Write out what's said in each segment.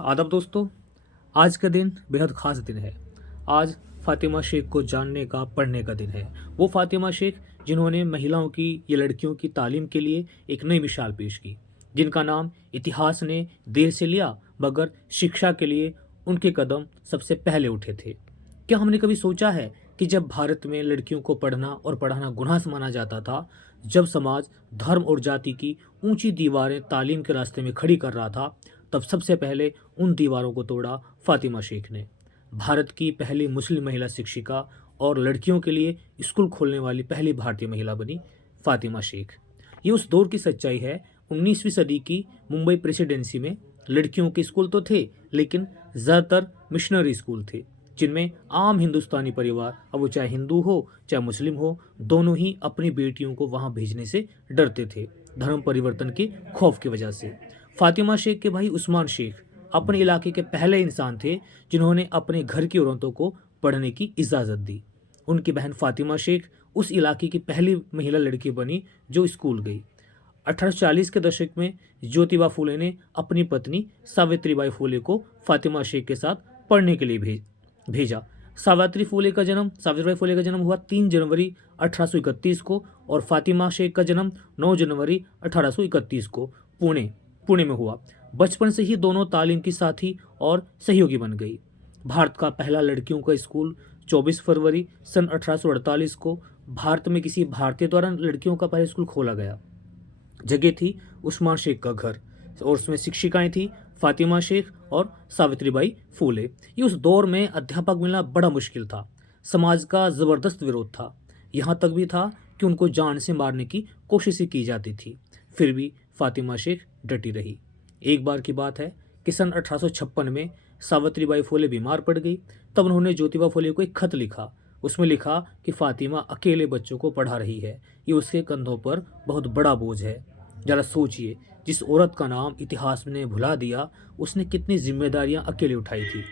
आदाब दोस्तों। आज का दिन बेहद ख़ास दिन है। आज फ़ातिमा शेख को जानने का, पढ़ने का दिन है। वो फ़ातिमा शेख जिन्होंने महिलाओं की, ये लड़कियों की तालीम के लिए एक नई मिसाल पेश की, जिनका नाम इतिहास ने देर से लिया मगर शिक्षा के लिए उनके कदम सबसे पहले उठे थे। क्या हमने कभी सोचा है कि जब भारत में लड़कियों को पढ़ना और पढ़ाना गुनाह माना जाता था, जब समाज धर्म और जाति की ऊंची दीवारें तालीम के रास्ते में खड़ी कर रहा था, तब सबसे पहले उन दीवारों को तोड़ा फातिमा शेख ने। भारत की पहली मुस्लिम महिला शिक्षिका और लड़कियों के लिए स्कूल खोलने वाली पहली भारतीय महिला बनी फातिमा शेख। ये उस दौर की सच्चाई है। 19वीं सदी की मुंबई प्रेसिडेंसी में लड़कियों के स्कूल तो थे, लेकिन ज़्यादातर मिशनरी स्कूल थे, जिनमें आम हिंदुस्तानी परिवार, अब वो चाहे हिंदू हो चाहे मुस्लिम हो, दोनों ही अपनी बेटियों को वहाँ भेजने से डरते थे, धर्म परिवर्तन के खौफ की वजह से। फातिमा शेख के भाई उस्मान शेख अपने इलाके के पहले इंसान थे जिन्होंने अपने घर की औरतों को पढ़ने की इजाज़त दी। उनकी बहन फातिमा शेख उस इलाके की पहली महिला लड़की बनी जो स्कूल गई। 1840 के दशक में ज्योतिबा फूले ने अपनी पत्नी सावित्रीबाई फूले को फातिमा शेख के साथ पढ़ने के लिए भेजा। सावित्रीबाई फूले का जन्म हुआ 3 जनवरी 1831 को और फातिमा शेख का जन्म 9 जनवरी 1831 को पुणे में हुआ। बचपन से ही दोनों तालीम की साथी और सहयोगी बन गई। भारत का पहला लड़कियों का स्कूल 24 फरवरी सन 1848 को भारत में किसी भारतीय द्वारा लड़कियों का पहला स्कूल खोला गया। जगह थी उस्मान शेख का घर और उसमें शिक्षिकाएं थी फातिमा शेख और सावित्रीबाई फूले। ये उस दौर में अध्यापक मिलना बड़ा मुश्किल था। समाज का ज़बरदस्त विरोध था, यहाँ तक भी था कि उनको जान से मारने की कोशिश की जाती थी। फिर भी फातिमा शेख डटी रही। एक बार की बात है कि सन 1856 में सावित्रीबाई फूले बीमार पड़ गई। तब उन्होंने ज्योतिबा फूले को एक खत लिखा। उसमें लिखा कि फातिमा अकेले बच्चों को पढ़ा रही है, ये उसके कंधों पर बहुत बड़ा बोझ है। जरा सोचिए, जिस औरत का नाम इतिहास ने भुला दिया, उसने कितनी जिम्मेदारियां अकेले उठाई थी।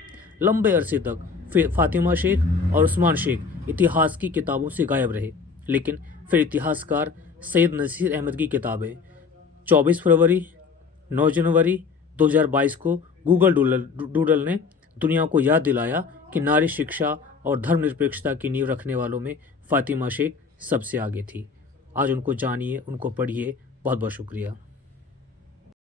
लंबे अरसे तक फातिमा शेख और उस्मान शेख इतिहास की किताबों से गायब रहे, लेकिन फिर इतिहासकार सैयद नसीर अहमद की किताबें 24 फरवरी 9 जनवरी 2022 को गूगल डूडल ने दुनिया को याद दिलाया कि नारी शिक्षा और धर्मनिरपेक्षता की नींव रखने वालों में फातिमा शेख सबसे आगे थी। आज उनको जानिए, उनको पढ़िए। बहुत बहुत शुक्रिया।